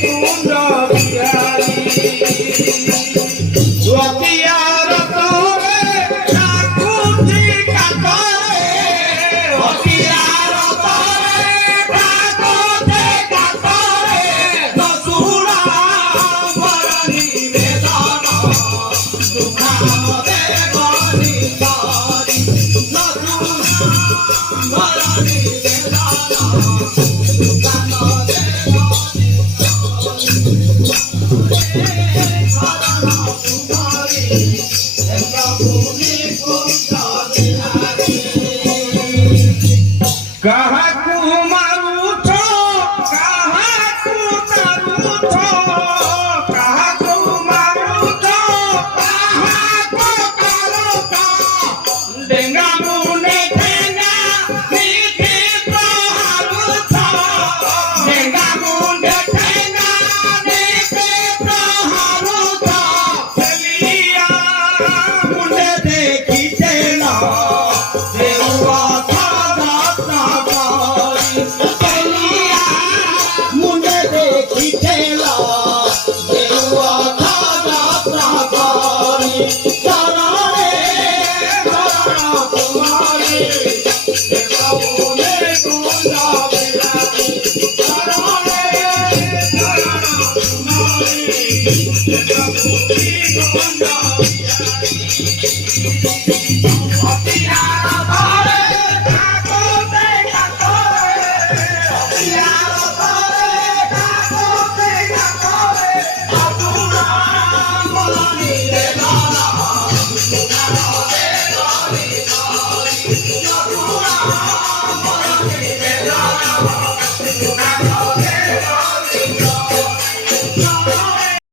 কুঞ্জ বিহারী অতিয়ার তরে ঠাকুরজি কাতরে অতিয়ার তরে ঠাকুরজি কাতরে দসুরা বরণী বেদন দুঃখামতে গনি করি দসুরা বরণী কাহাকু মারুছ কাহাকু তারুছ